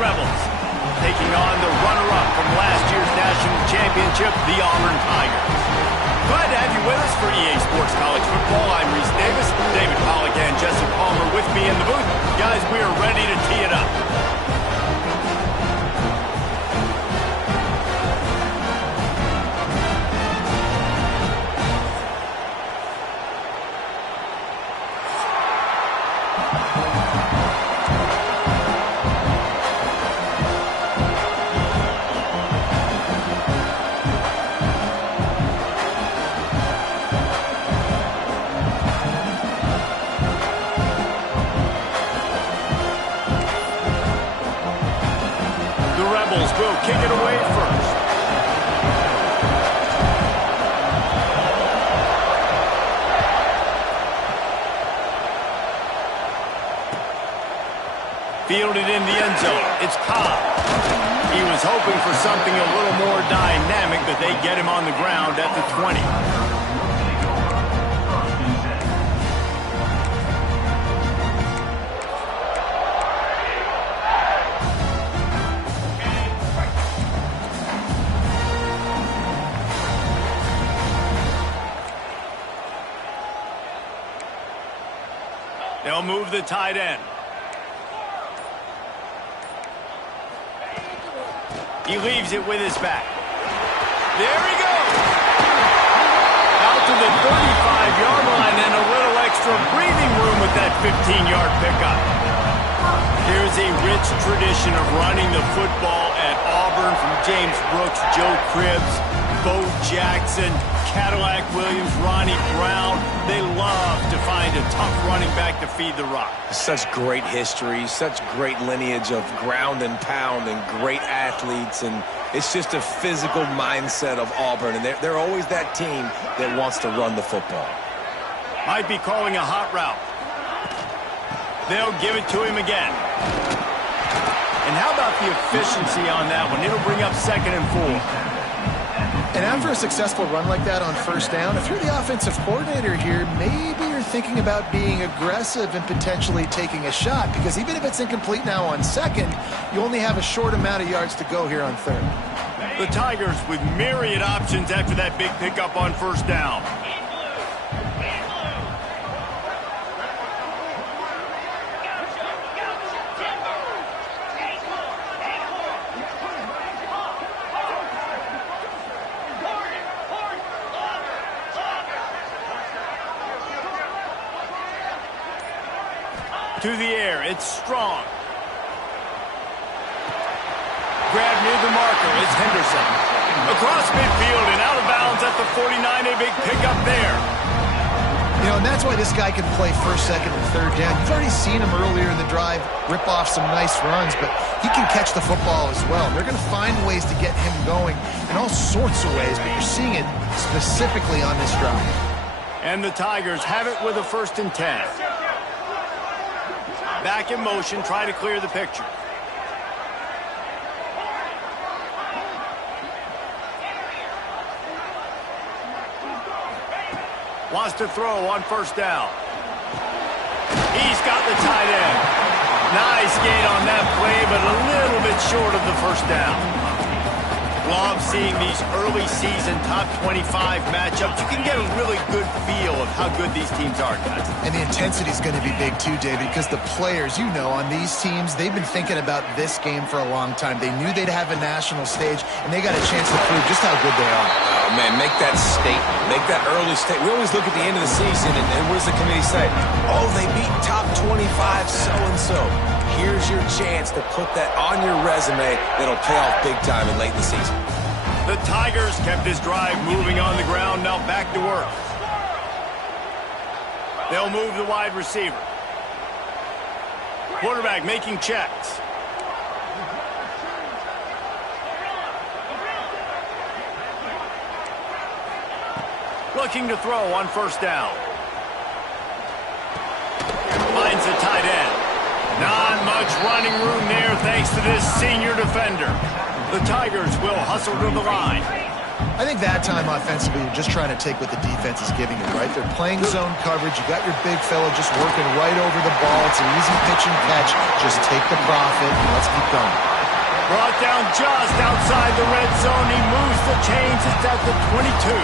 Rebels, taking on the runner-up from last year's national championship, the Auburn Tigers. Glad to have you with us for EA Sports College Football. I'm Reese Davis, David Pollack and Jesse Palmer with me in the booth. Guys, we are ready to tee it up. Will kick it away first. Fielded in the end zone. It's Cobb. He was hoping for something a little more dynamic, but they get him on the ground at the 20. They'll move the tight end. He leaves it with his back. There he goes. Out to the 35-yard line and a little extra breathing room with that 15-yard pickup. Here's a rich tradition of running the football at Auburn from James Brooks, Joe Cribbs, Bo Jackson, Cadillac Williams, Ronnie Brown. They love to find a tough running back to feed the rock. Such great history, such great lineage of ground and pound and great athletes. And it's just a physical mindset of Auburn. And they're always that team that wants to run the football. Might be calling a hot route. They'll give it to him again. And how about the efficiency on that one? It'll bring up 2nd and 4. And after a successful run like that on first down, if you're the offensive coordinator here, maybe you're thinking about being aggressive and potentially taking a shot, because even if it's incomplete now on 2nd, you only have a short amount of yards to go here on 3rd. The Tigers with myriad options after that big pickup on first down. To the air, it's Strong. Grab near the marker, it's Henderson. Across midfield and out of bounds at the 49, a big pickup there. You know, and that's why this guy can play 1st, 2nd, and 3rd down. You've already seen him earlier in the drive rip off some nice runs, but he can catch the football as well. They're going to find ways to get him going in all sorts of ways, but you're seeing it specifically on this drive. And the Tigers have it with a 1st and 10. Back in motion, try to clear the picture. Wants to throw on first down. He's got the tight end. Nice gain on that play, but a little bit short of the first down. Love seeing these early season top 25 matchups. You can get a really good feel of how good these teams are, guys. And the intensity is going to be big too, David, because the players, you know, on these teams, they've been thinking about this game for a long time. They knew they'd have a national stage, and they got a chance to prove just how good they are. Oh, man, make that statement. Make that early statement. We always look at the end of the season, and what does the committee say? Oh, they beat top 25 so-and-so. Here's your chance to put that on your resume that'll pay off big time and late in the season. The Tigers kept this drive moving on the ground, now back to work. They'll move the wide receiver. Quarterback making checks. Looking to throw on first down. Finds the tight end. Not much running room there thanks to this senior defender. The Tigers will hustle to the line. I think that time offensively, you're just trying to take what the defense is giving you, right? They're playing zone coverage. You got your big fella just working right over the ball. It's an easy pitch and catch. Just take the profit and let's keep going. Brought down just outside the red zone. He moves the chains. It's at the 22.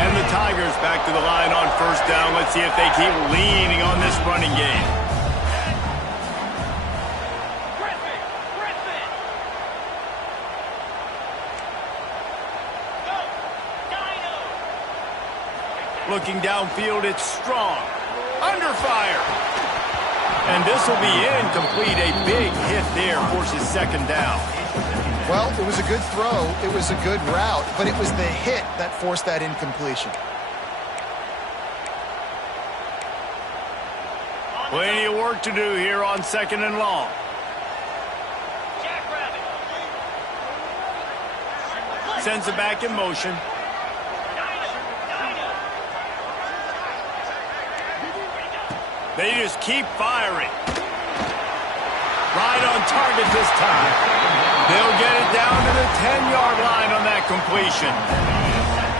And the Tigers back to the line on first down. Let's see if they keep leaning on this running game. Looking downfield, it's Strong. Under fire. And this will be incomplete. A big hit there forces second down. Well, it was a good throw. It was a good route, but it was the hit that forced that incompletion. Plenty of work to do here on second and long. Sends it back in motion. They just keep firing. Right on target this time. They'll get it down to the 10-yard line on that completion.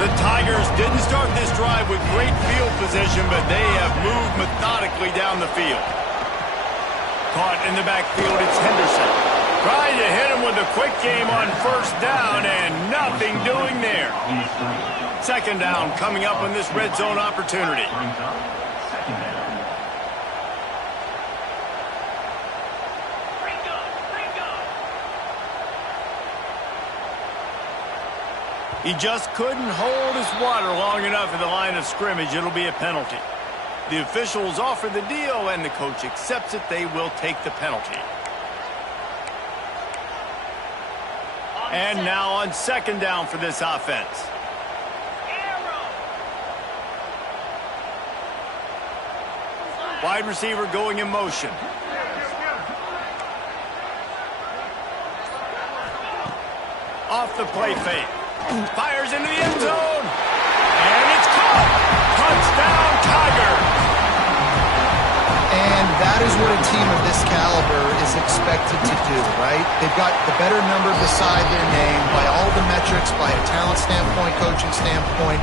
The Tigers didn't start this drive with great field position, but they have moved methodically down the field. Caught in the backfield, it's Henderson. Trying to hit him with a quick game on first down, and nothing doing there. Second down coming up on this red zone opportunity. He just couldn't hold his water long enough in the line of scrimmage. It'll be a penalty. The officials offer the deal, and the coach accepts it. They will take the penalty. And now on second down for this offense. Wide receiver going in motion. Off the play fake. Fires into the end zone. And it's caught. Touchdown, Tigers. And that is what a team of this caliber is expected to do, right? They've got the better number beside their name by all the metrics, by a talent standpoint, coaching standpoint.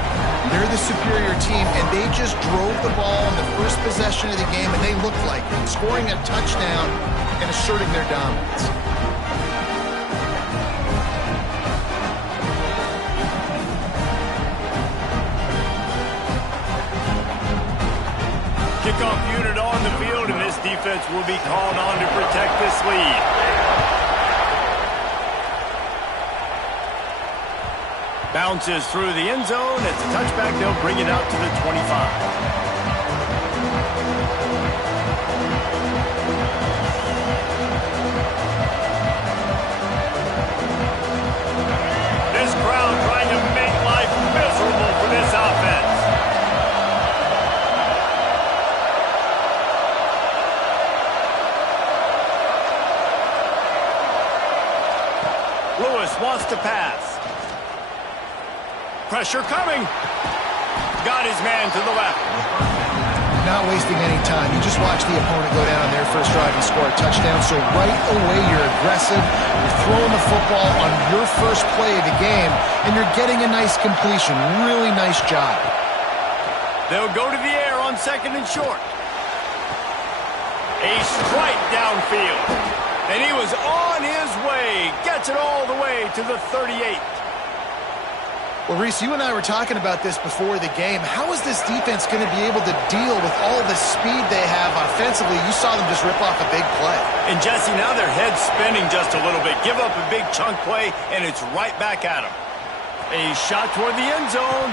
They're the superior team, and they just drove the ball in the first possession of the game, and they looked like it, scoring a touchdown and asserting their dominance. Kickoff unit on the field, and this defense will be called on to protect this lead. Bounces through the end zone. It's a touchback. They'll bring it out to the 25. This crowd trying to make life miserable for this offense. Lewis wants to pass. Pressure coming. Got his man to the left. Not wasting any time. You just watch the opponent go down on their first drive and score a touchdown. So right away, you're aggressive. You're throwing the football on your first play of the game, and you're getting a nice completion. Really nice job. They'll go to the air on second and short. A strike downfield. And he was on his way. Gets it all the way to the 38. Well, Reese, you and I were talking about this before the game. How is this defense going to be able to deal with all the speed they have offensively? You saw them just rip off a big play. And, Jesse, now their head's spinning just a little bit. Give up a big chunk play, and it's right back at them. A shot toward the end zone.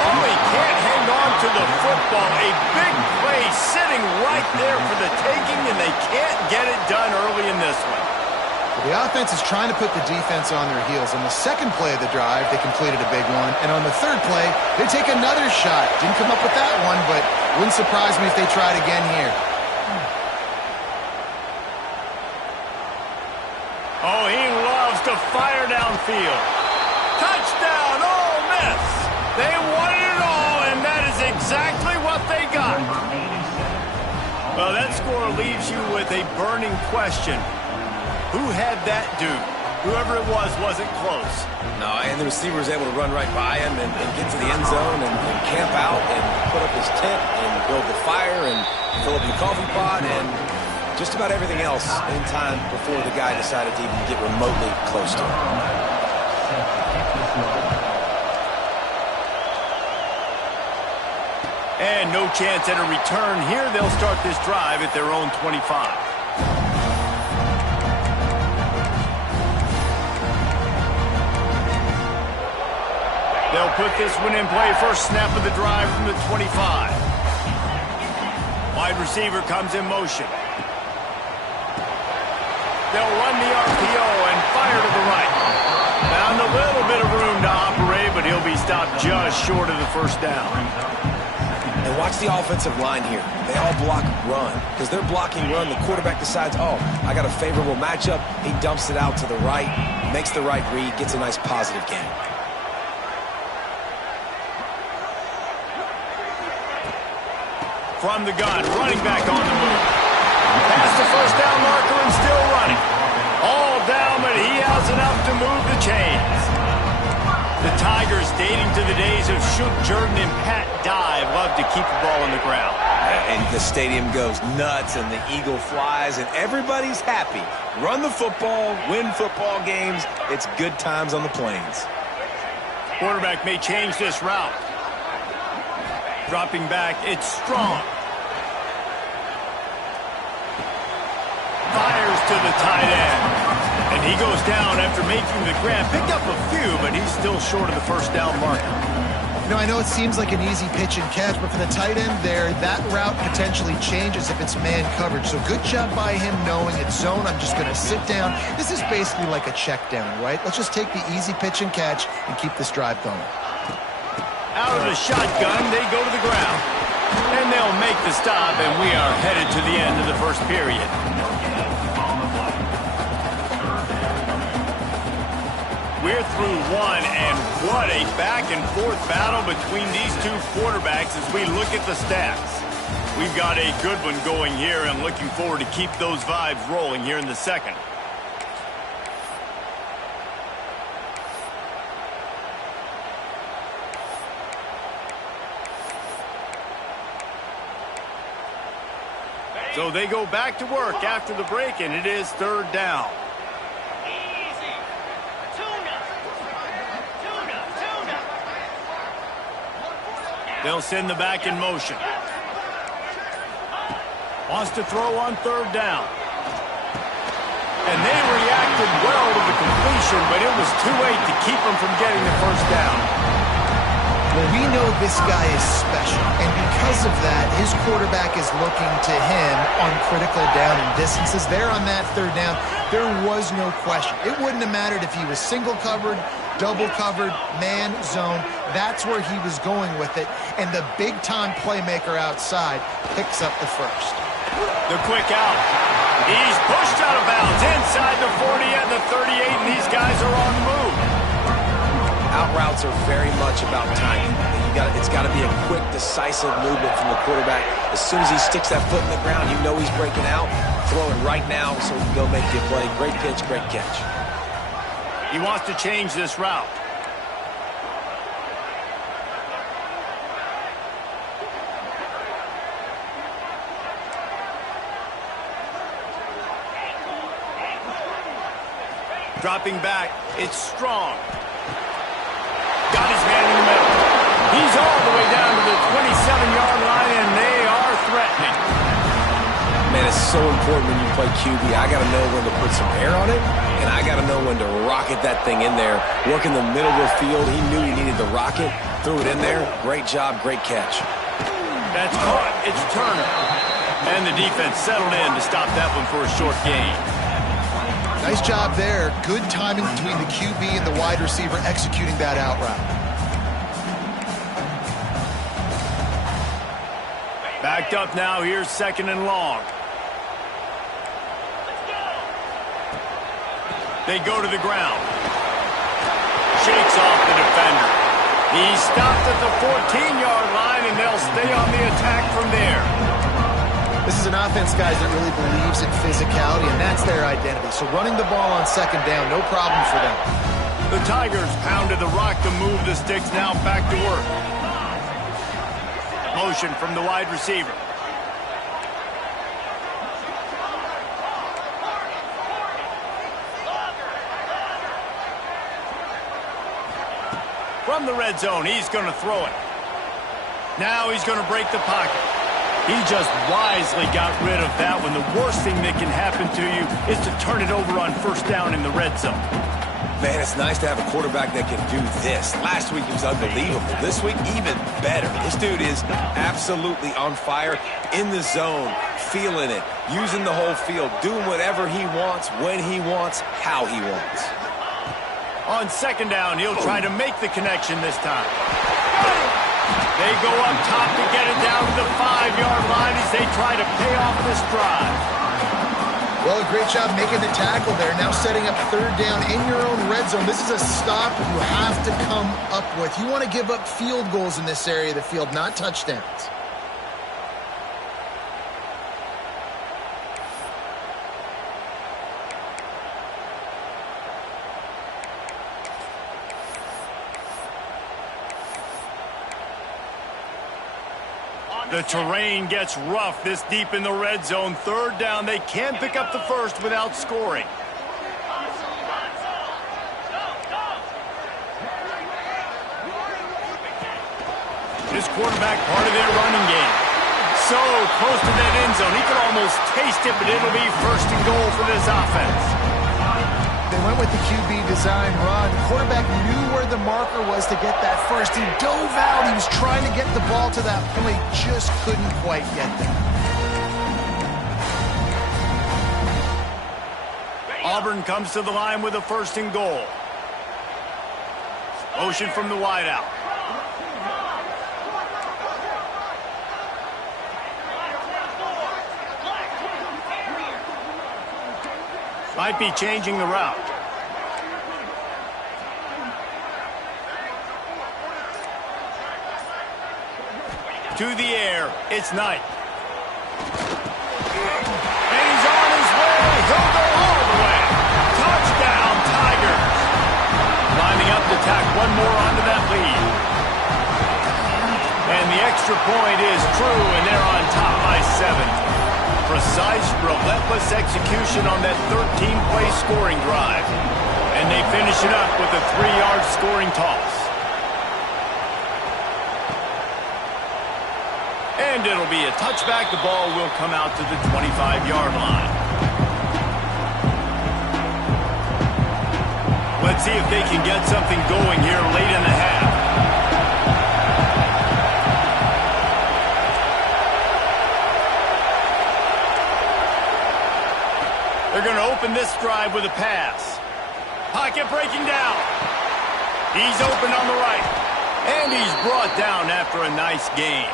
Oh, he can't hang on to the football. A big play sitting right there for the taking, and they can't get it done early in this one. The offense is trying to put the defense on their heels. On the second play of the drive, they completed a big one. And on the third play, they take another shot. Didn't come up with that one, but wouldn't surprise me if they tried again here. Oh, he loves to fire downfield. Touchdown, Ole Miss. They wanted it all, and that is exactly what they got. Well, that score leaves you with a burning question. Who had that dude? Whoever it was wasn't close. No, and the receiver was able to run right by him and get to the end zone and camp out and put up his tent and build the fire and fill up the coffee pot and just about everything else in time before the guy decided to even get remotely close to him. And no chance at a return here. They'll start this drive at their own 25. They'll put this one in play. First snap of the drive from the 25. Wide receiver comes in motion. They'll run the RPO and fire to the right. Found a little bit of room to operate, but he'll be stopped just short of the first down. And watch the offensive line here. They all block run. Because they're blocking run, the quarterback decides, oh, I got a favorable matchup. He dumps it out to the right, makes the right read, gets a nice positive gain. From the gun, running back on the move. Past the first down marker and still running. All down, but he has enough to move the chains. The Tigers, dating to the days of Shook Jordan and Pat Dye, love to keep the ball on the ground. And the stadium goes nuts, and the eagle flies, and everybody's happy. Run the football, win football games. It's good times on the plains. Quarterback may change this route. Dropping back, it's Strong. Fires to the tight end. And he goes down after making the grab. Picked up a few, but he's still short of the first down marker. You know, I know it seems like an easy pitch and catch, but for the tight end there, that route potentially changes if it's man coverage. So good job by him knowing it's zone. I'm just going to sit down. This is basically like a check down, right? Let's just take the easy pitch and catch and keep this drive going. Out of the shotgun, they go to the ground. And they'll make the stop, and we are headed to the end of the first period. We're through one, and what a back-and-forth battle between these two quarterbacks as we look at the stats. We've got a good one going here, and looking forward to keep those vibes rolling here in the second. So they go back to work after the break, and it is third down. They'll send the back in motion. Wants to throw on third down. And they reacted well to the completion, but it was too late to keep them from getting the first down. Well, we know this guy is special, and because of that, his quarterback is looking to him on critical down and distances. There on that third down, there was no question. It wouldn't have mattered if he was single covered, double covered, man, zone. That's where he was going with it, and the big-time playmaker outside picks up the first. The quick out. He's pushed out of bounds inside the 40 and the 38, and these guys are on the move. Out routes are very much about timing. It's got to be a quick, decisive movement from the quarterback. As soon as he sticks that foot in the ground, you know he's breaking out. Throw it right now so he can go make the play. Great pitch, great catch. He wants to change this route. Dropping back, it's Strong. Got his man in the middle. He's all the way down to the 27-yard line, and they are threatening. Man, it's so important when you play QB. I got to know when to put some air on it, and I got to know when to rocket that thing in there. Work in the middle of the field. He knew he needed to rock it. Threw it in there. Great job, great catch. That's caught. It's Turner. And the defense settled in to stop that one for a short gain. Nice job there. Good timing between the QB and the wide receiver executing that out route. Backed up now. Here's second and long. They go to the ground. Shakes off the defender. He's stopped at the 14-yard line, and they'll stay on the attack from there. This is an offense, guys, that really believes in physicality, and that's their identity. So running the ball on second down, no problem for them. The Tigers pounded the rock to move the sticks, now back to work. Motion from the wide receiver. From the red zone, he's going to throw it. Now he's going to break the pocket. He just wisely got rid of that one. The worst thing that can happen to you is to turn it over on first down in the red zone. Man, it's nice to have a quarterback that can do this. Last week he was unbelievable. This week, even better. This dude is absolutely on fire, in the zone, feeling it, using the whole field, doing whatever he wants, when he wants, how he wants. On second down, he'll try to make the connection this time. They go up top to get it down to the 5-yard line as they try to pay off this drive. Well, a great job making the tackle there. Now setting up third down in your own red zone. This is a stop you have to come up with. You want to give up field goals in this area of the field, not touchdowns. The terrain gets rough this deep in the red zone. Third down, they can't pick up the first without scoring. This quarterback part of their running game. So close to that end zone. He could almost taste it, but it'll be first and goal for this offense. They went with the QB design run. The quarterback knew where the marker was to get that first. He dove out. He was trying to get the ball to that point. Just couldn't quite get there. Auburn comes to the line with a first and goal. Motion from the wideout. Might be changing the route. To the air, it's Knight. And he's on his way. He'll go all the way. Touchdown, Tigers. Lining up to tack one more onto that lead. And the extra point is true, and they're on top by 7. Precise, relentless execution on that 13-play scoring drive. And they finish it up with a 3-yard scoring toss. And it'll be a touchback. The ball will come out to the 25-yard line. Let's see if they can get something going here late in the half. They're going to open this drive with a pass. Pocket breaking down. He's open on the right. And he's brought down after a nice gain.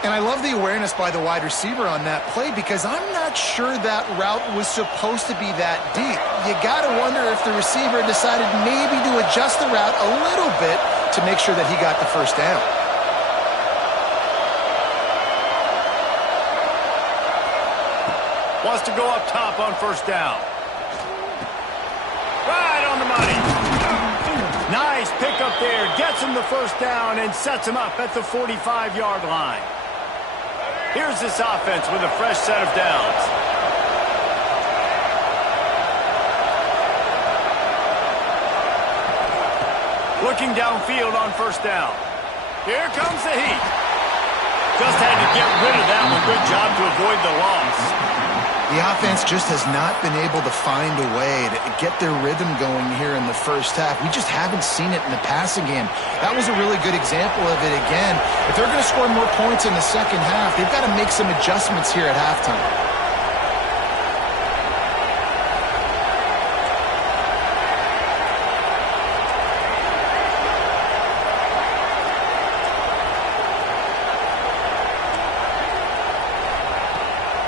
And I love the awareness by the wide receiver on that play because I'm not sure that route was supposed to be that deep. You got to wonder if the receiver decided maybe to adjust the route a little bit to make sure that he got the first down. Wants to go up top on first down. Right on the money. Nice pickup there. Gets him the first down and sets him up at the 45-yard line. Here's this offense with a fresh set of downs. Looking downfield on first down. Here comes the heat. Just had to get rid of that one. Good job to avoid the loss. The offense just has not been able to find a way to get their rhythm going here in the first half. We just haven't seen it in the passing game. That was a really good example of it again. If they're going to score more points in the second half, they've got to make some adjustments here at halftime.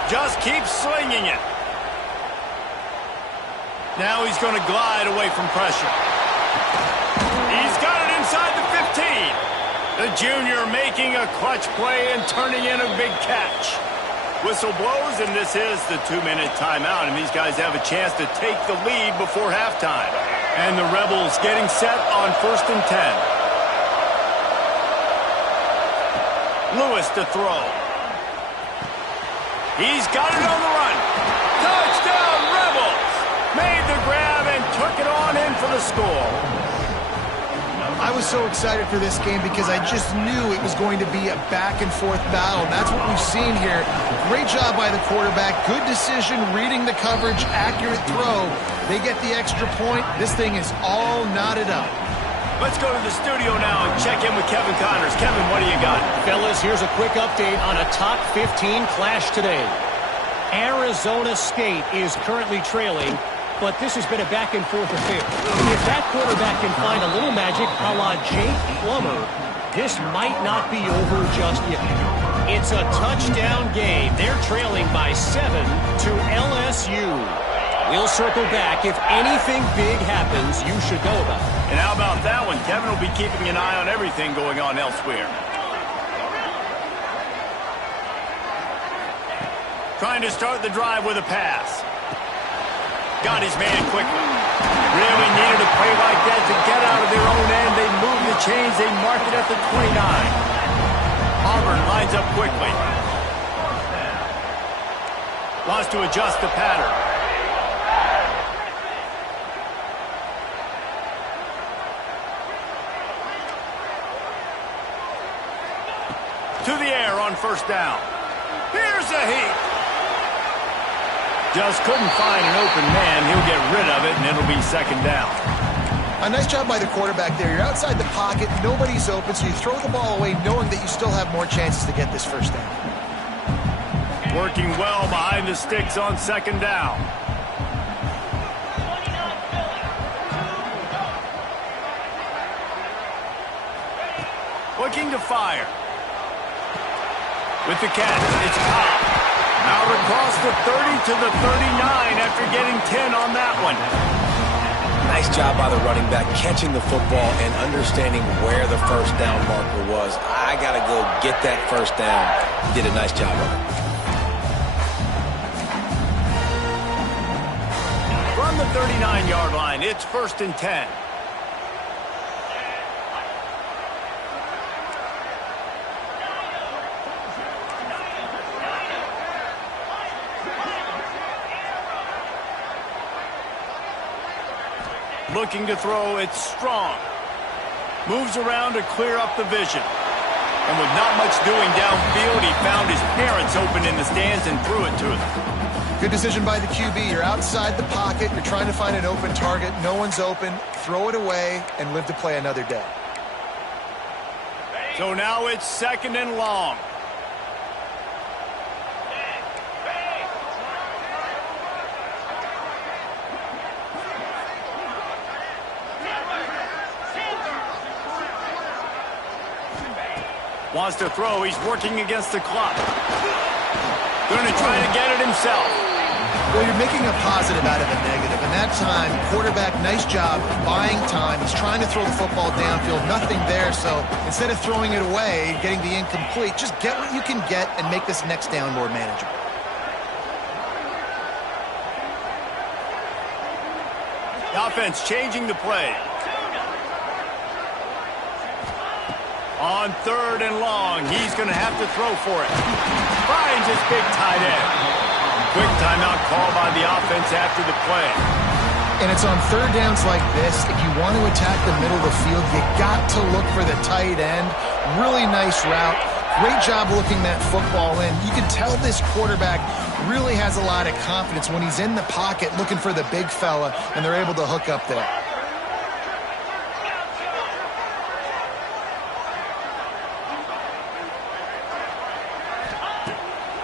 Just keep slinging it. Now he's going to glide away from pressure. He's got it inside the 15. The junior making a clutch play and turning in a big catch. Whistle blows, and this is the 2-minute timeout, and these guys have a chance to take the lead before halftime. And the Rebels getting set on 1st and 10. Lewis to throw. He's got it on the run. Touchdown, Rebels! Made the grab and took it on in for the score. I was so excited for this game because I just knew it was going to be a back-and-forth battle. And that's what we've seen here. Great job by the quarterback. Good decision, reading the coverage, accurate throw. They get the extra point. This thing is all knotted up. Let's go to the studio now and check in with Kevin Connors. Kevin, what do you got? Fellas, here's a quick update on a top 15 clash today. Arizona State is currently trailing, but this has been a back-and-forth affair. If that quarterback can find a little magic a la Jake Plummer, this might not be over just yet. It's a touchdown game. They're trailing by 7 to LSU. We'll circle back. If anything big happens, you should know about it. And how about that one? Kevin will be keeping an eye on everything going on elsewhere. Trying to start the drive with a pass. Got his man quickly. Really needed a play like that to get out of their own end. They move the chains. They mark it at the 29. Auburn lines up quickly. Wants to adjust the pattern. To the air on 1st down. Here's a heat. Just couldn't find an open man. He'll get rid of it, and it'll be 2nd down. A nice job by the quarterback there. You're outside the pocket. Nobody's open, so you throw the ball away knowing that you still have more chances to get this 1st down. Working well behind the sticks on 2nd down. Looking to fire. With the catch, it's Cobb. Out across the 30 to the 39 after getting 10 on that one. Nice job by the running back, catching the football and understanding where the 1st down marker was. I got to go get that 1st down. He did a nice job of it. From the 39-yard line, it's 1st and 10. Looking to throw, it's Strong. Moves around to clear up the vision. And with not much doing downfield, he found his parents open in the stands and threw it to them. Good decision by the QB. You're outside the pocket. You're trying to find an open target. No one's open. Throw it away and live to play another day. So now it's 2nd and long. Wants to throw. He's working against the clock. Going to try to get it himself. Well, you're making a positive out of a negative. And that time, quarterback, nice job buying time. He's trying to throw the football downfield. Nothing there. So instead of throwing it away, getting the incomplete, just get what you can get and make this next down more manageable. The offense changing the play. On 3rd and long, he's going to have to throw for it. Finds his big tight end. Quick timeout call by the offense after the play. And it's on 3rd downs like this. If you want to attack the middle of the field, you got to look for the tight end. Really nice route. Great job looking that football in. You can tell this quarterback really has a lot of confidence when he's in the pocket looking for the big fella, and they're able to hook up there.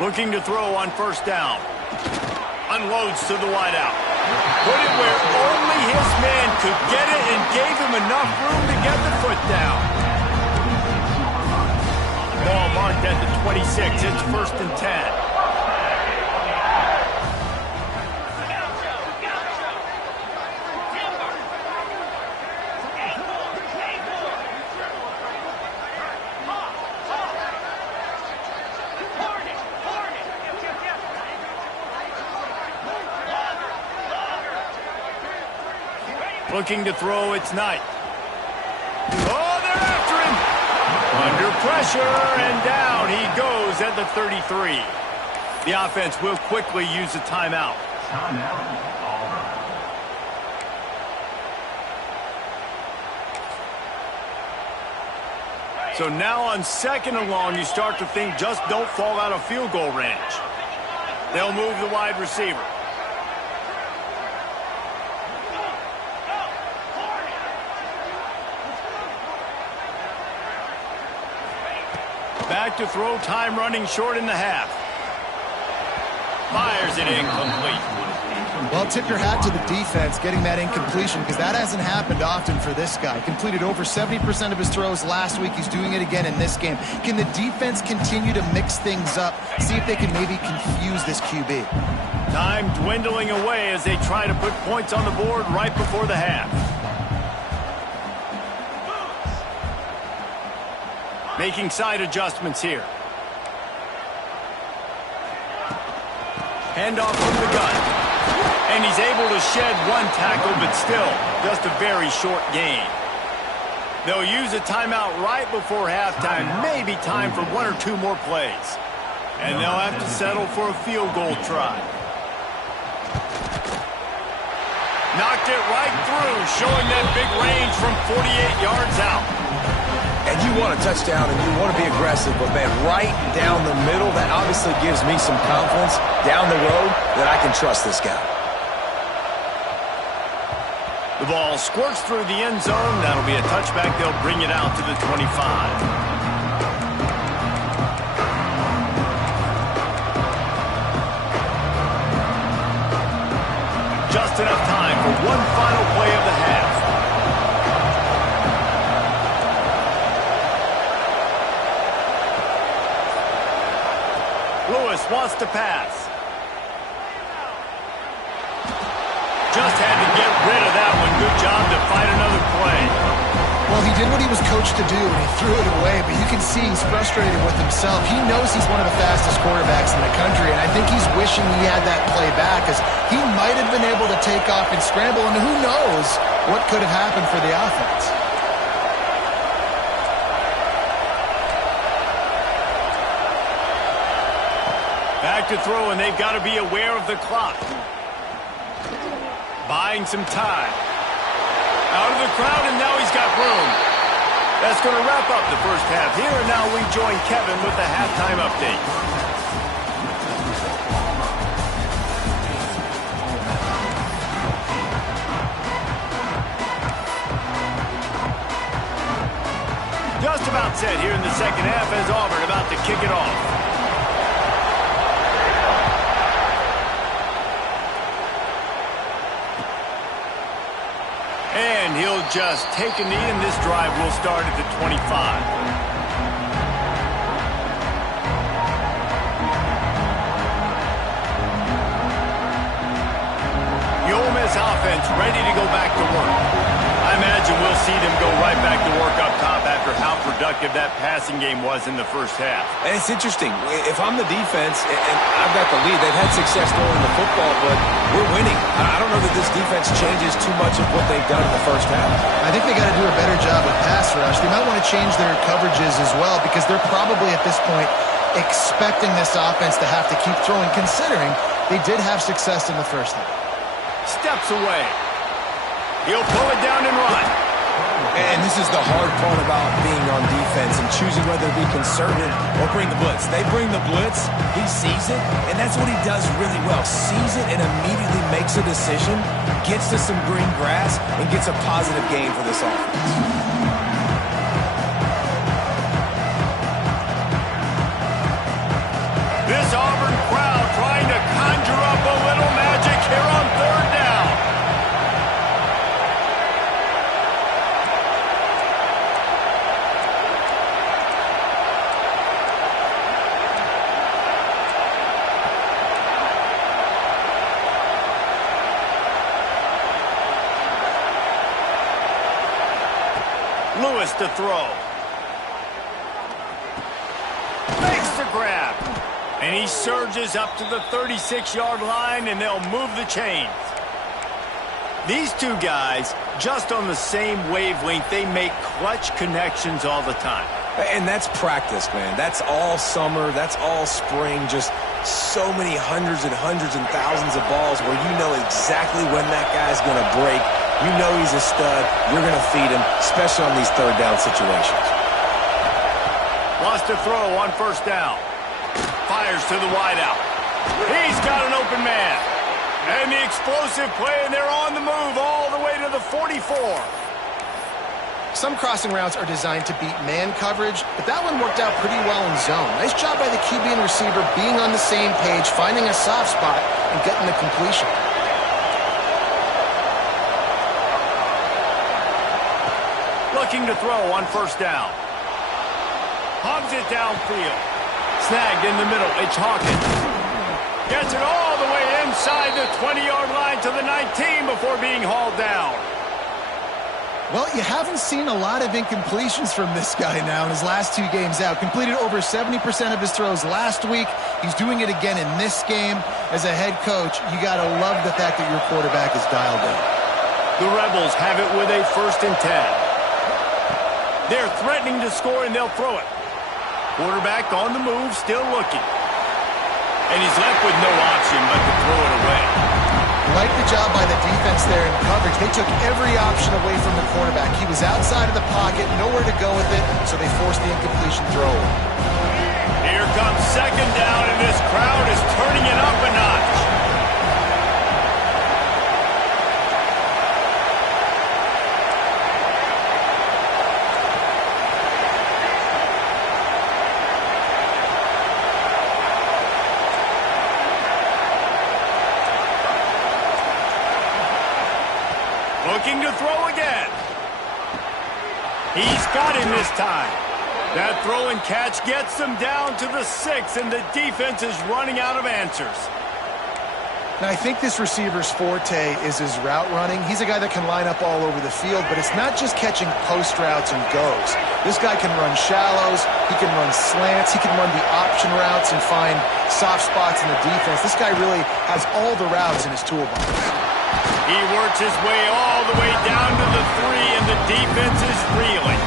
Looking to throw on 1st down. Unloads to the wideout. Put it where only his man could get it and gave him enough room to get the foot down. Ball marked at the 26. It's 1st and 10. Looking to throw, it's Knight. Oh, they're after him. Under pressure, and down he goes at the 33. The offense will quickly use a timeout. So now on 2nd and long, you start to think just don't fall out of field goal range. They'll move the wide receiver. Back to throw, time running short in the half. Fires it incomplete. Well, tip your hat to the defense getting that incompletion, because that hasn't happened often for this guy. Completed over 70% of his throws last week. He's doing it again in this game. Can the defense continue to mix things up, see if they can maybe confuse this QB? Time dwindling away as they try to put points on the board right before the half. Making side adjustments here. Handoff from the gun. And he's able to shed one tackle, but still, just a very short gain. They'll use a timeout right before halftime, maybe time for 1 or 2 more plays. And they'll have to settle for a field goal try. Knocked it right through, showing that big range from 48 yards out. And you want a touchdown and you want to be aggressive, but, man, right down the middle, that obviously gives me some confidence down the road that I can trust this guy. The ball squirts through the end zone. That'll be a touchback. They'll bring it out to the 25. Just enough time for one final play of the half. Lewis wants to pass. Just had to get rid of that one. Good job to find another play. Well, he did what he was coached to do, and he threw it away, but you can see he's frustrated with himself. He knows he's one of the fastest quarterbacks in the country, and I think he's wishing he had that play back, because he might have been able to take off and scramble, and who knows what could have happened for the offense. Back to throw, and they've got to be aware of the clock. Buying some time. Out of the crowd, and now he's got room. That's going to wrap up the first half here, and now we join Kevin with the halftime update. Just about set here in the second half as Auburn about to kick it off. And he'll just take a knee, and this drive will start at the 25. The Ole Miss offense ready to go back to work. I imagine we'll see them go right back to work up top after how productive that passing game was in the first half. And it's interesting. If I'm the defense and I've got the lead, they've had success throwing the football, but we're winning. I don't know that this defense changes too much of what they've done in the first half. I think they got to do a better job of pass rush. They might want to change their coverages as well, because they're probably at this point expecting this offense to have to keep throwing, considering they did have success in the first half. Steps away. He'll pull it down and run. And this is the hard part about being on defense and choosing whether to be conservative or bring the blitz. They bring the blitz, he sees it, and that's what he does really well. Sees it and immediately makes a decision, gets to some green grass, and gets a positive gain for this offense. This Auburn crowd trying to conjure up a little magic here on 3rd down. Lewis to throw. Makes the grab. And he surges up to the 36-yard line, and they'll move the chains. These two guys, just on the same wavelength, they make clutch connections all the time. And that's practice, man. That's all summer. That's all spring. Just so many hundreds and thousands of balls where you know exactly when that guy's going to break. You know he's a stud. You're going to feed him, especially on these third down situations. Wants to throw on first down. Fires to the wideout. He's got an open man. And the explosive play, and they're on the move all the way to the 44. Some crossing routes are designed to beat man coverage, but that one worked out pretty well in zone. Nice job by the QB and receiver being on the same page, finding a soft spot, and getting the completion. Looking to throw on first down. Hogs it downfield. Snagged in the middle. It's Hawkins. Gets it all the way inside the 20-yard line to the 19 before being hauled down. Well, you haven't seen a lot of incompletions from this guy now in his last 2 games out. Completed over 70% of his throws last week. He's doing it again in this game. As a head coach, you got to love the fact that your quarterback is dialed in. The Rebels have it with a 1st and 10. They're threatening to score, and they'll throw it. Quarterback on the move, still looking. And he's left with no option but to throw it away. Like the job by the defense there in coverage. They took every option away from the quarterback. He was outside of the pocket, nowhere to go with it, so they forced the incompletion throw. Here comes 2nd down, and this crowd is turning it up a notch. Looking to throw again. He's got him this time. That throw and catch gets them down to the 6, and the defense is running out of answers. Now, I think this receiver's forte is his route running. He's a guy that can line up all over the field, but it's not just catching post routes and goes. This guy can run shallows, he can run slants, he can run the option routes and find soft spots in the defense. This guy really has all the routes in his toolbox. He works his way all the way down to the 3, and the defense is reeling.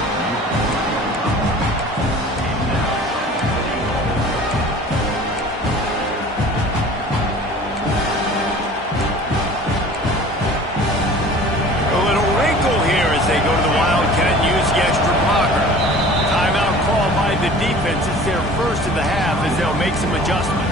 A little wrinkle here as they go to the Wildcat and use the extra blocker. Timeout call by the defense. It's their first of the half as they'll make some adjustments.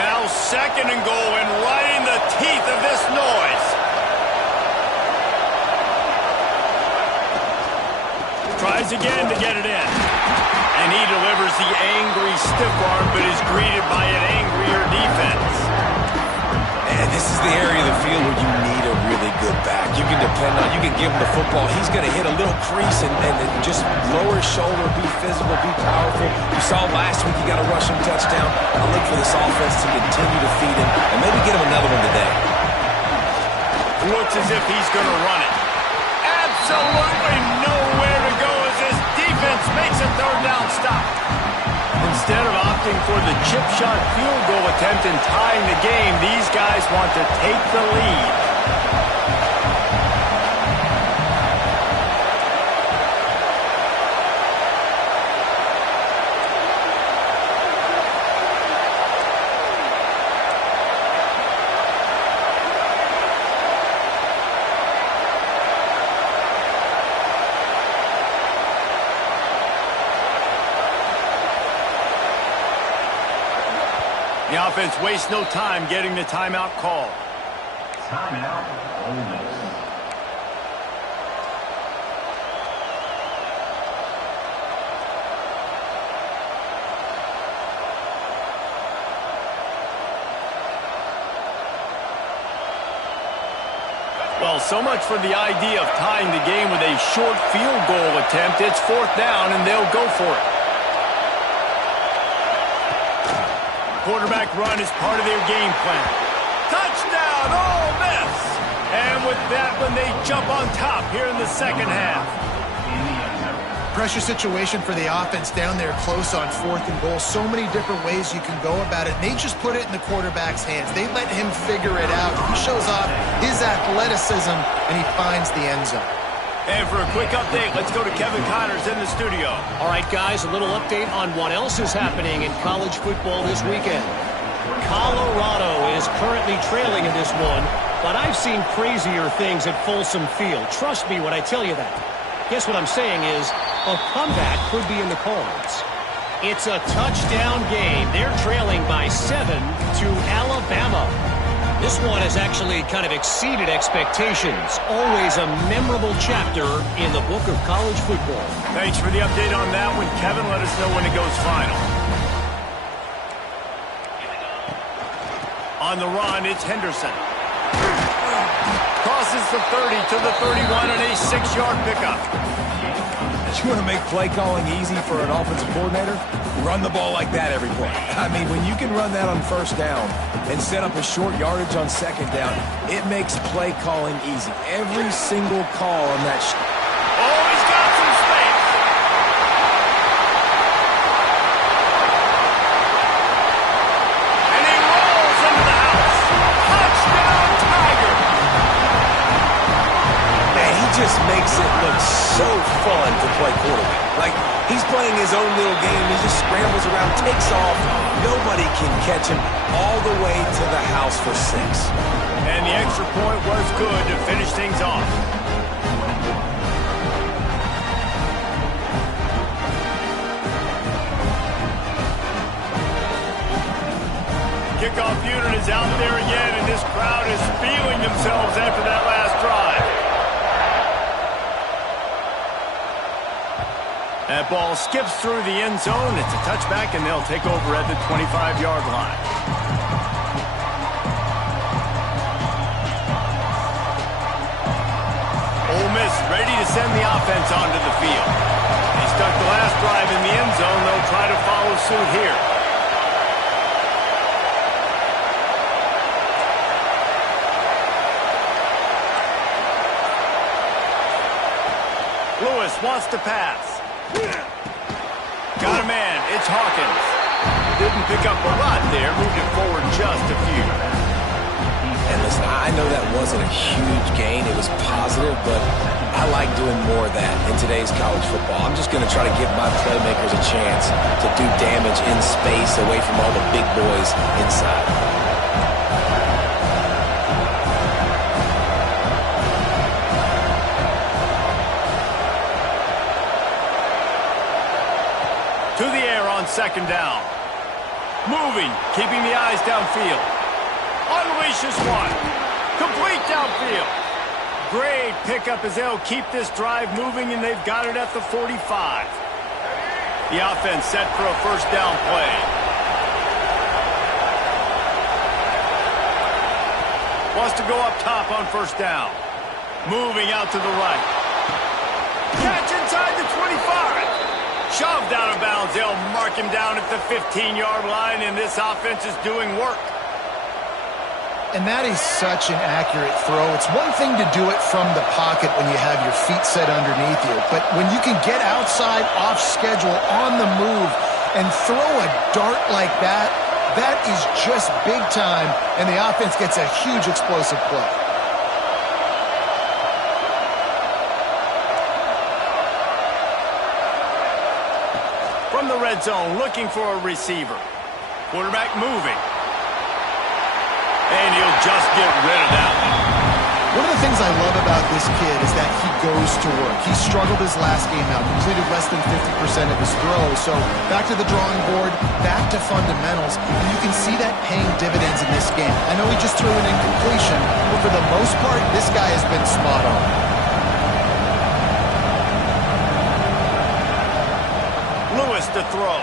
Now 2nd and goal, and right in the teeth of this noise. Tries again to get it in. And he delivers the angry stiff arm, but is greeted by an angrier defense. And this is the area of the field where you need a really good back. You can depend on, you can give him the football. He's going to hit a little crease and just lower his shoulder, be physical, be powerful. You saw last week he got a rushing touchdown. I look for this offense to continue to feed him and maybe get him another one today. Looks as if he's going to run it. Absolutely nowhere to go as this defense makes a 3rd down stop. Instead of opting for the chip shot field goal attempt and tying the game, these guys want to take the lead. The offense wastes no time getting the timeout call. Timeout, Ole Miss. Well, so much for the idea of tying the game with a short field goal attempt. It's 4th down, and they'll go for it. Quarterback run is part of their game plan. Touchdown, Ole Miss! And with that one, they jump on top here in the second half. Pressure situation for the offense down there close on 4th and goal. So many different ways you can go about it. And they just put it in the quarterback's hands. They let him figure it out. He shows off his athleticism, and he finds the end zone. And for a quick update, let's go to Kevin Connors in the studio. All right, guys, a little update on what else is happening in college football this weekend. Colorado is currently trailing in this one, but I've seen crazier things at Folsom Field. Trust me when I tell you that. Guess what I'm saying is a comeback could be in the cards. It's a touchdown game. They're trailing by 7 to Alabama. This one has actually kind of exceeded expectations. Always a memorable chapter in the book of college football. Thanks for the update on that one, Kevin. Let us know when it goes final. On the run, it's Henderson. Crosses the 30 to the 31 and a 6-yard pickup. You want to make play calling easy for an offensive coordinator? Run the ball like that every play. I mean, when you can run that on first down and set up a short yardage on second down, it makes play calling easy. Every single call on that. Oh, he's got some space. And he rolls into the house. Touchdown, Tiger. Man, he just makes it look so fun to play quarterback. Like, he's playing his own little game. He just scrambles around, takes off. Nobody can catch him all the way to the house for 6. And the extra point was good to finish things off. Kickoff unit is out there again, and this crowd is feeling themselves after that last drive. That ball skips through the end zone. It's a touchback, and they'll take over at the 25-yard line. Ole Miss ready to send the offense onto the field. They stuck the last drive in the end zone. They'll try to follow suit here. Lewis wants to pass. Got a man. It's Hawkins. Didn't pick up a lot there. Moved it forward just a few. And listen, I know that wasn't a huge gain. It was positive, but I like doing more of that in today's college football. I'm just going to try to give my playmakers a chance to do damage in space away from all the big boys inside. To the air on second down. Moving, keeping the eyes downfield. Unleashes one. Complete downfield. Great pickup as they'll keep this drive moving, and they've got it at the 45. The offense set for a first down play. Wants to go up top on first down. Moving out to the right. Catch inside the 25. Shoved out of bounds. They'll mark him down at the 15-yard line, and this offense is doing work. And that is such an accurate throw. It's one thing to do it from the pocket when you have your feet set underneath you, but when you can get outside, off schedule, on the move, and throw a dart like that, that is just big time, and the offense gets a huge explosive play. From the red zone, looking for a receiver. Quarterback moving. And he'll just get rid of that one. One of the things I love about this kid is that he goes to work. He struggled his last game out, completed less than 50% of his throws. So back to the drawing board, back to fundamentals, and you can see that paying dividends in this game. I know he just threw an incompletion, but for the most part, this guy has been spot on. Lewis to throw.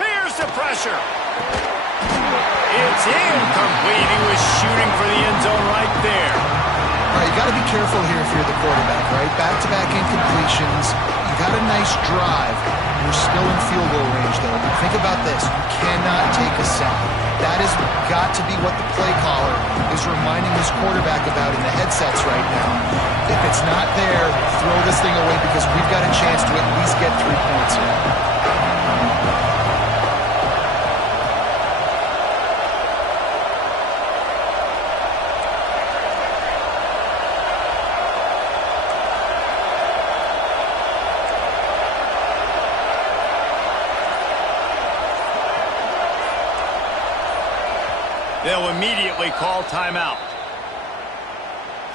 Here's the pressure. It's incomplete. He was shooting for the end zone right there. All right, you got to be careful here if you're the quarterback, right? Back-to-back incompletions. You got a nice drive. You're still in field goal range, though. Think about this. You cannot take a sack. That has got to be what the play caller is reminding his quarterback about in the headsets right now. If it's not there, throw this thing away because we've got a chance to at least get 3 points here. They'll immediately call timeout.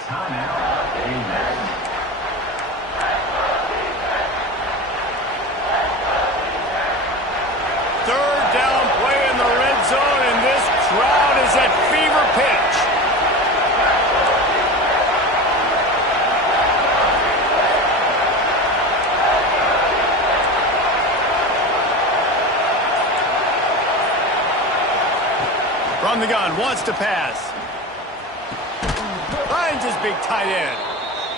Timeout. Amen. Third down play in the red zone, and this crowd is at fever pitch. From the gun, wants to pass. Finds his big tight end.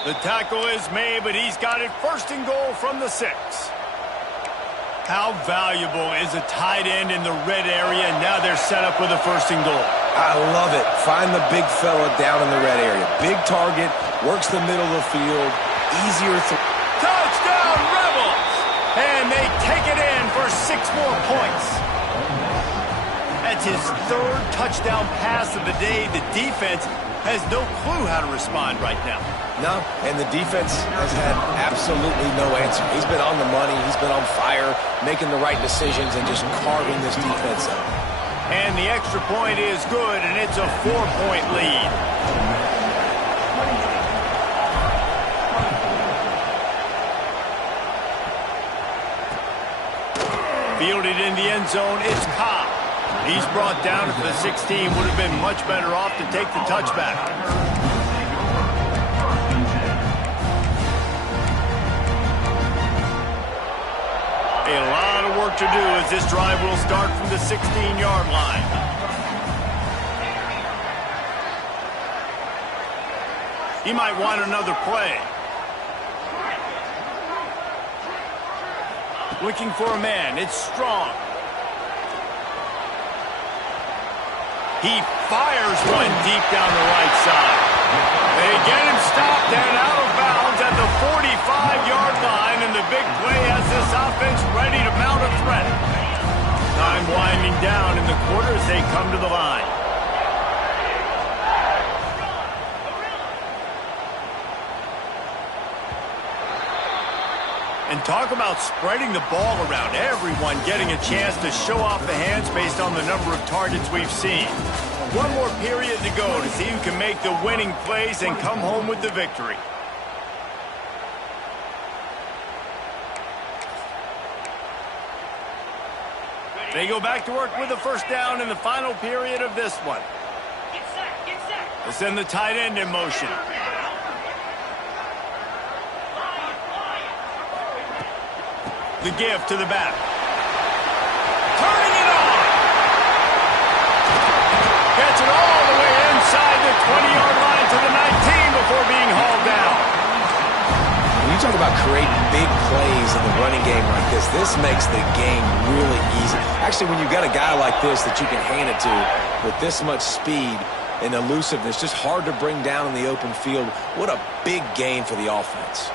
The tackle is made, but he's got it first and goal from the 6. How valuable is a tight end in the red area? Now they're set up with a first and goal. I love it. Find the big fella down in the red area. Big target, works the middle of the field, easier to... Touchdown, Rebels! And they take it in for 6 more points. That's his 3rd touchdown pass of the day. The defense has no clue how to respond right now. No, and the defense has had absolutely no answer. He's been on the money. He's been on fire, making the right decisions and just carving this defense up. And the extra point is good, and it's a 4-point lead. Fielded in the end zone, it's Cobb. He's brought down at the 16. Would have been much better off to take the touchback. A lot of work to do as this drive will start from the 16-yard line. He might want another play. Looking for a man. It's Strong. He fires one deep down the right side. They get him stopped and out of bounds at the 45-yard line, and the big play has this offense ready to mount a threat. Time winding down in the quarter as they come to the line. And talk about spreading the ball around. Everyone getting a chance to show off the hands based on the number of targets we've seen. One more period to go to see who can make the winning plays and come home with the victory. They go back to work with the first down in the final period of this one. They'll send the tight end in motion. The give to the back. Turning it on. Gets it all the way inside the 20-yard line to the 19 before being hauled down. When you talk about creating big plays in the running game like this makes the game really easy. Actually, when you've got a guy like this that you can hand it to with this much speed and elusiveness, just hard to bring down in the open field, what a big gain for the offense.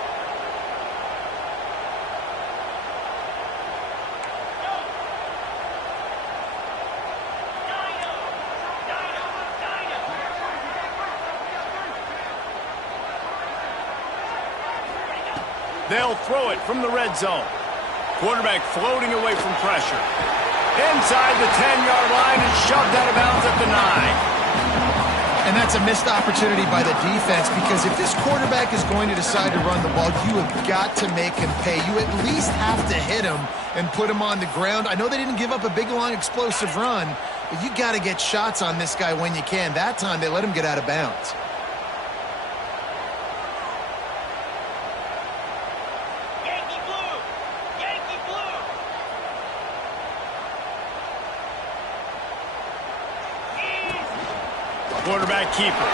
They'll throw it from the red zone. Quarterback floating away from pressure. Inside the 10-yard line and shoved out of bounds at the 9. And that's a missed opportunity by the defense because if this quarterback is going to decide to run the ball, you have got to make him pay. You at least have to hit him and put him on the ground. I know they didn't give up a big, long, explosive run, but you got to get shots on this guy when you can. That time they let him get out of bounds. Quarterback keeper.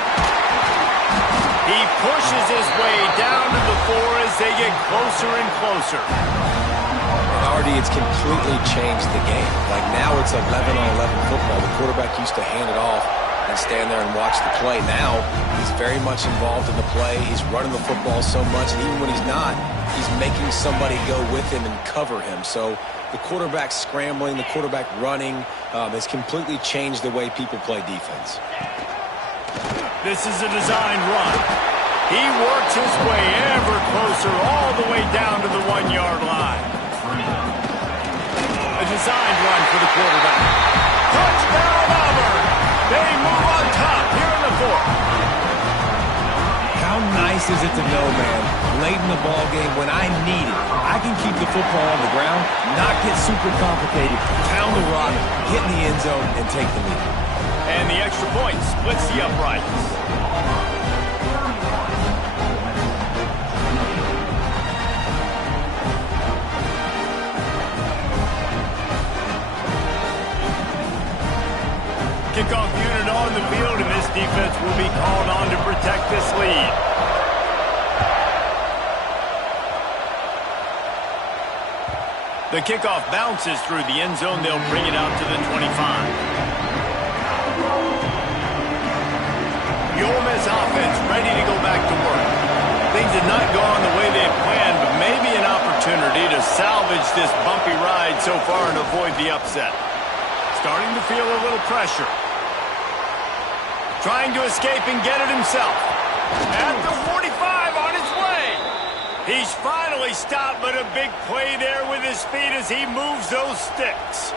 He pushes his way down to the 4 as they get closer and closer. Already, it's completely changed the game. Like now it's 11-on-11 football. The quarterback used to hand it off and stand there and watch the play. Now he's very much involved in the play. He's running the football so much, and even when he's not, he's making somebody go with him and cover him. So the quarterback scrambling, the quarterback running has completely changed the way people play defense. This is a designed run. He works his way ever closer all the way down to the 1-yard line. A designed run for the quarterback. Touchdown, Auburn! They move on top here in the 4th. How nice is it to know, man, late in the ball game when I need it, I can keep the football on the ground, not get super complicated, pound the rock, get in the end zone, and take the lead. And the extra point splits the uprights. Kickoff unit on the field, and this defense will be called on to protect this lead. The kickoff bounces through the end zone. They'll bring it out to the 25. The Ole Miss offense ready to go back to work. Things did not go on the way they had planned, but maybe an opportunity to salvage this bumpy ride so far and avoid the upset. Starting to feel a little pressure. Trying to escape and get it himself. At the 45 on his way. He's finally stopped, but a big play there with his feet as he moves those sticks.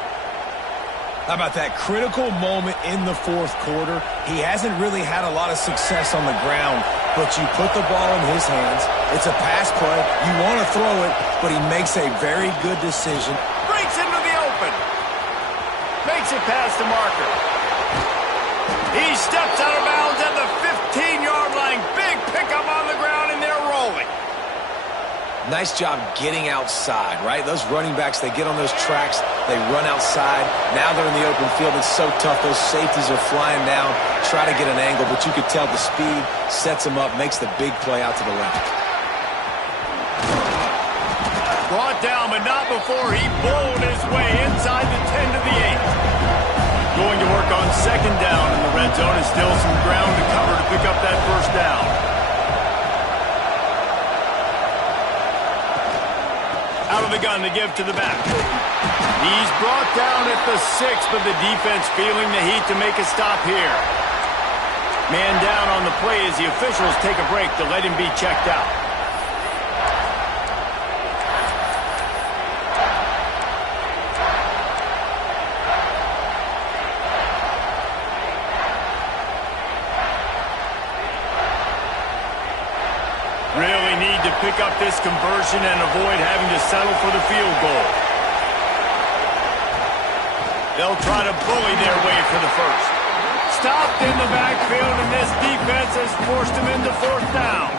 How about that critical moment in the 4th quarter? He hasn't really had a lot of success on the ground, but you put the ball in his hands. It's a pass play. You want to throw it, but he makes a very good decision. Breaks into the open. Makes it past the marker. He steps out of bounds at the 15-yard line. Big pickup on the ground, and they're rolling. Nice job getting outside, right? Those running backs, they get on those tracks, they run outside. Now they're in the open field. It's so tough. Those safeties are flying down, try to get an angle, but you could tell the speed sets him up, makes the big play out to the left. Brought down, but not before he bowled his way inside the 10 to the 8. Going to work on 2nd down in the red zone, and still some ground to cover to pick up that 1st down. Out of the gun to give to the back. He's brought down at the 6, but the defense feeling the heat to make a stop here. Man down on the play as the officials take a break to let him be checked out. Really need to pick up this conversion and avoid having to settle for the field goal. They'll try to bully their way for the 1st. Stopped in the backfield, and this defense has forced him into 4th down.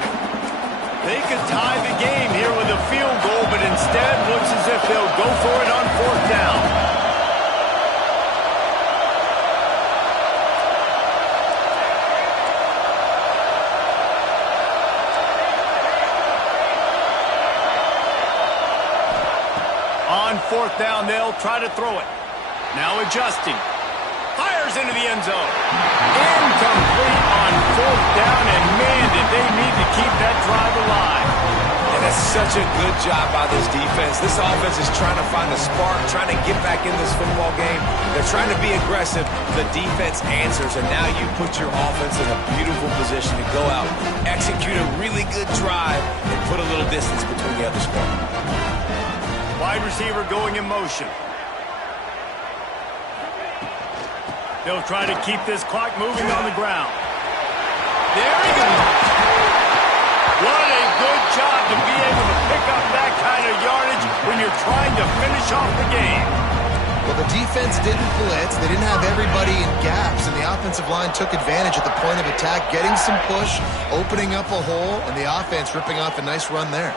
They could tie the game here with a field goal, but instead looks as if they'll go for it on 4th down. On 4th down, they'll try to throw it. Now adjusting. Fires into the end zone. Incomplete on 4th down, and man, did they need to keep that drive alive. And that's such a good job by this defense. This offense is trying to find a spark, trying to get back in this football game. They're trying to be aggressive. The defense answers, and now you put your offense in a beautiful position to go out, execute a really good drive, and put a little distance between the other squad. Wide receiver going in motion. They'll try to keep this clock moving on the ground. There he goes. What a good job to be able to pick up that kind of yardage when you're trying to finish off the game. Well, the defense didn't blitz. They didn't have everybody in gaps, and the offensive line took advantage at the point of attack, getting some push, opening up a hole, and the offense ripping off a nice run there.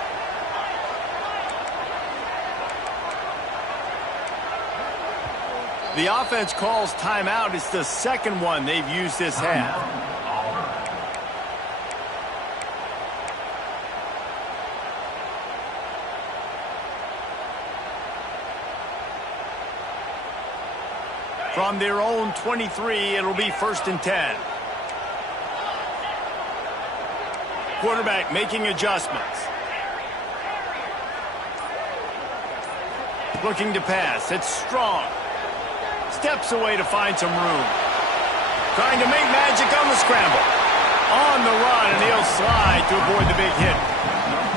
The offense calls timeout. It's the 2nd one they've used this half. From their own 23, it'll be 1st and 10. Quarterback making adjustments. Looking to pass. It's Strong. Steps away to find some room. Trying to make magic on the scramble. On the run, and he'll slide to avoid the big hit.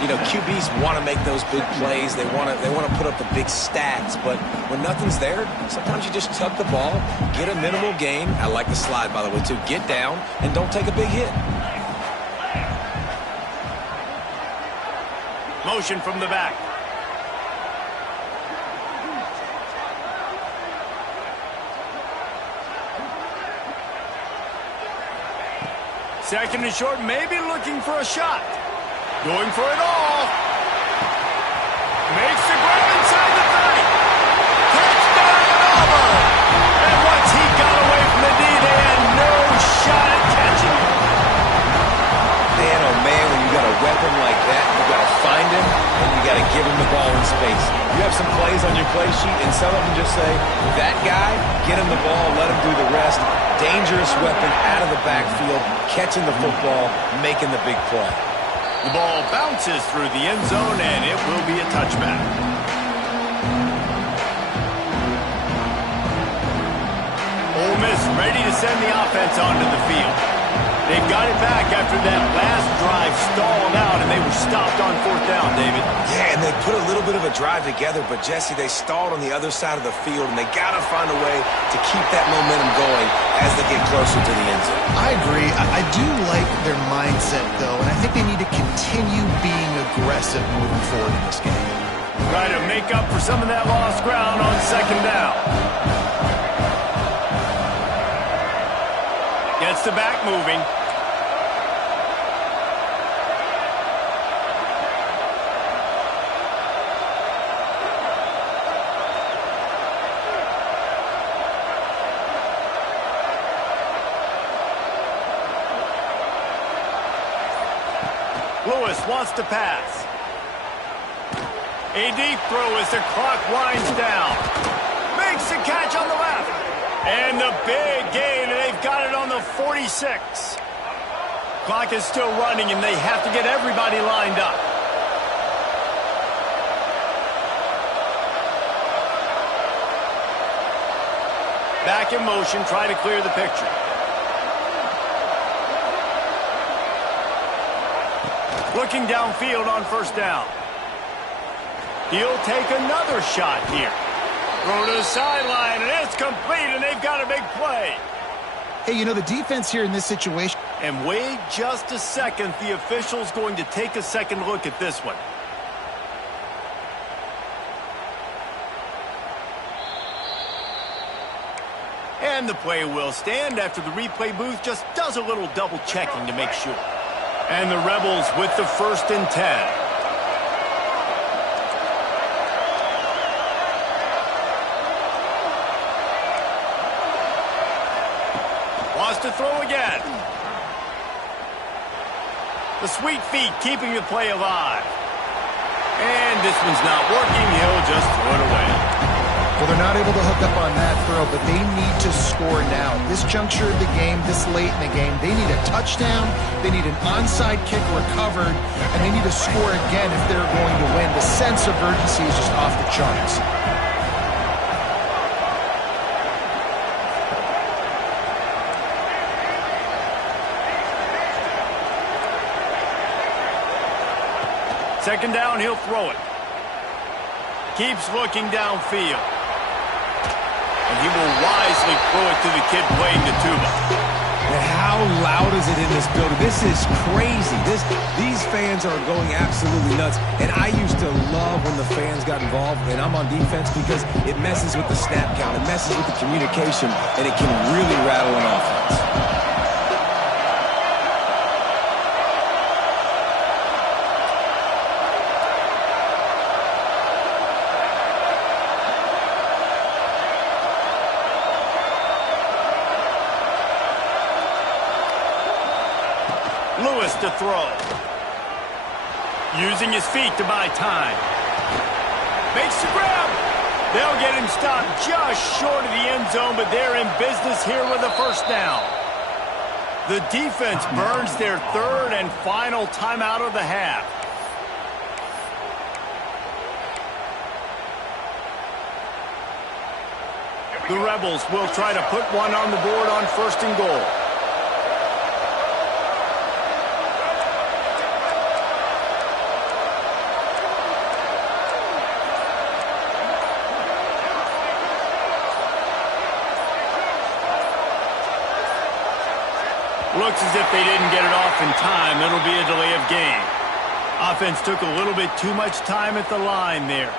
You know, QBs want to make those big plays. They want to put up the big stats. But when nothing's there, sometimes you just tuck the ball, get a minimal gain. I like the slide, by the way, too. Get down and don't take a big hit. Motion from the back. Second and short, maybe looking for a shot. Going for it all. Makes the grab inside the 30. Touchdown, Auburn. And once he got away from the D, they had no shot at catching him. Man, oh man, when you got a weapon like that, you got to find him, and you got to give him the ball in space. You have some plays on your play sheet, and some of them just say, that guy, get him the ball, let him do the rest. Dangerous weapon out of the backfield, catching the football, making the big play. The ball bounces through the end zone, and it will be a touchback. Ole Miss ready to send the offense onto the field. They've got it back after that last drive stalled out, and they were stopped on 4th down, David. Yeah, and they put a little bit of a drive together, but, Jesse, they stalled on the other side of the field, and they got to find a way to keep that momentum going as they get closer to the end zone. I agree. I do like their mindset, though, and I think they need to continue being aggressive moving forward in this game. Try to make up for some of that lost ground on 2nd down. Gets the back moving. Lewis wants to pass. A deep throw as the clock winds down. Makes the catch on the left. And the big gain, and they've got it on the 46. Clock is still running, and they have to get everybody lined up. Back in motion, try to clear the picture. Looking downfield on 1st down. He'll take another shot here. Throw to the sideline, and it's complete, and they've got a big play. Hey, you know, the defense here in this situation. And wait just a second. The official's going to take a second look at this one. And the play will stand after the replay booth just does a little double checking to make sure. And the Rebels with the 1st and 10. Wants to throw again. The sweet feet keeping the play alive. And this one's not working. He'll just throw it away. Well, they're not able to hook up on that throw, but they need to score now. This juncture of the game, this late in the game, they need a touchdown, they need an onside kick recovered, and they need to score again if they're going to win. The sense of urgency is just off the charts. Second down, he'll throw it. Keeps looking downfield. And he will wisely throw it to the kid playing the tuba. And how loud is it in this building? This is crazy. These fans are going absolutely nuts. And I used to love when the fans got involved, and I'm on defense, because it messes with the snap count. It messes with the communication, and it can really rattle an offense. Lewis to throw. Using his feet to buy time. Makes the grab. They'll get him stopped just short of the end zone, but they're in business here with a first down. The defense burns their third and final timeout of the half. The Rebels will try to put one on the board on first and goal. Looks as if they didn't get it off in time. It'll be a delay of game. Offense took a little bit too much time at the line there.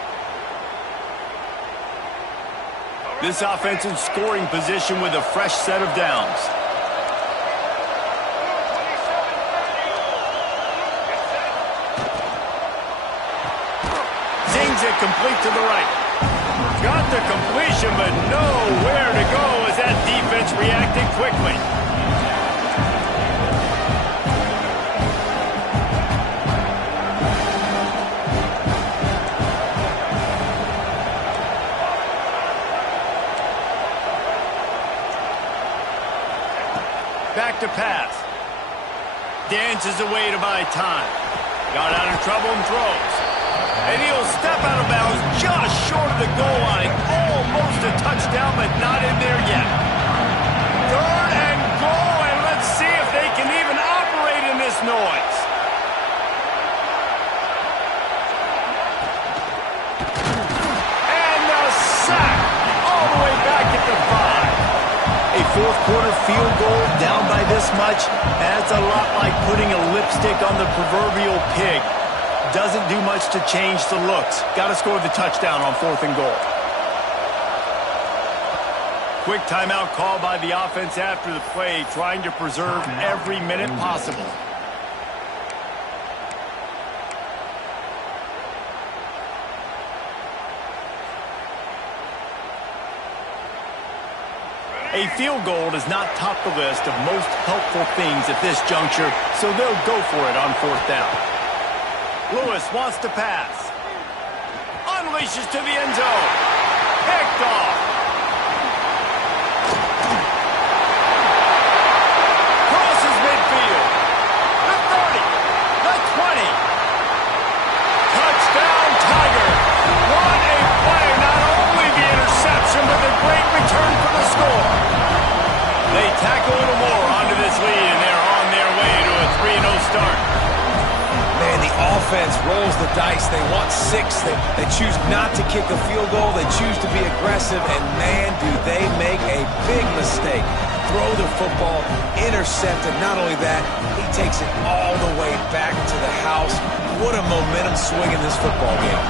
This offense in scoring position with a fresh set of downs. Zings it complete to the right. Got the completion, but nowhere to go as that defense reacted quickly. Back to pass. Dances away to buy time. Got out of trouble and throws. And he'll step out of bounds just short of the goal line. Almost a touchdown, but not in there yet. Third and goal, and let's see if they can even operate in this noise. And the sack all the way back at the 5. A fourth quarter field goal down by this much, that's a lot like putting a lipstick on the proverbial pig. Doesn't do much to change the looks. Got to score the touchdown on fourth and goal. Quick timeout call by the offense after the play, trying to preserve every minute possible. A field goal does not top the list of most helpful things at this juncture, so they'll go for it on fourth down. Lewis wants to pass. Unleashes to the end zone. Picked off. Crosses midfield. The 30. The 20. Touchdown, Tiger. What a play. Not only the interception, but the great return for the score. They tack a little more onto this lead, and they're on their way to a 3-0 start. Man, the offense rolls the dice. They want 6. They choose not to kick a field goal. They choose to be aggressive, and man, do they make a big mistake. Throw the football, intercepted. Not only that, he takes it all the way back to the house. What a momentum swing in this football game.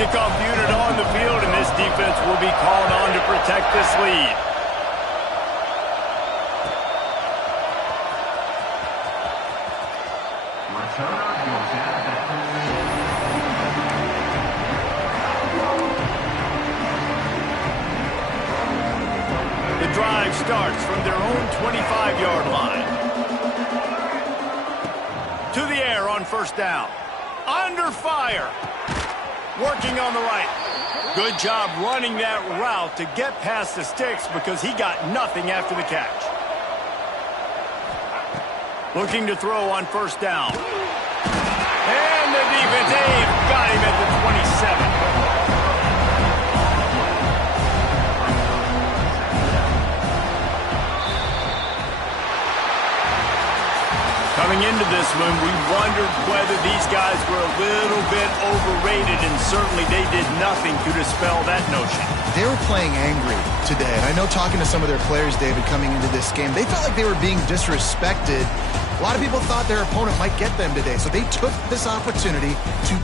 Kickoff unit on the field, and this defense will be called on to protect this lead. The drive starts from their own 25-yard line. To the air on first down. Under fire. Working on the right. Good job running that route to get past the sticks because he got nothing after the catch. Looking to throw on first down. And the defense, they've got him at the 27. Coming into this one, we wondered whether these guys were a little bit overrated, and certainly they did nothing to dispel that notion. They were playing angry today, and I know talking to some of their players, David, coming into this game, they felt like they were being disrespected. A lot of people thought their opponent might get them today, so they took this opportunity to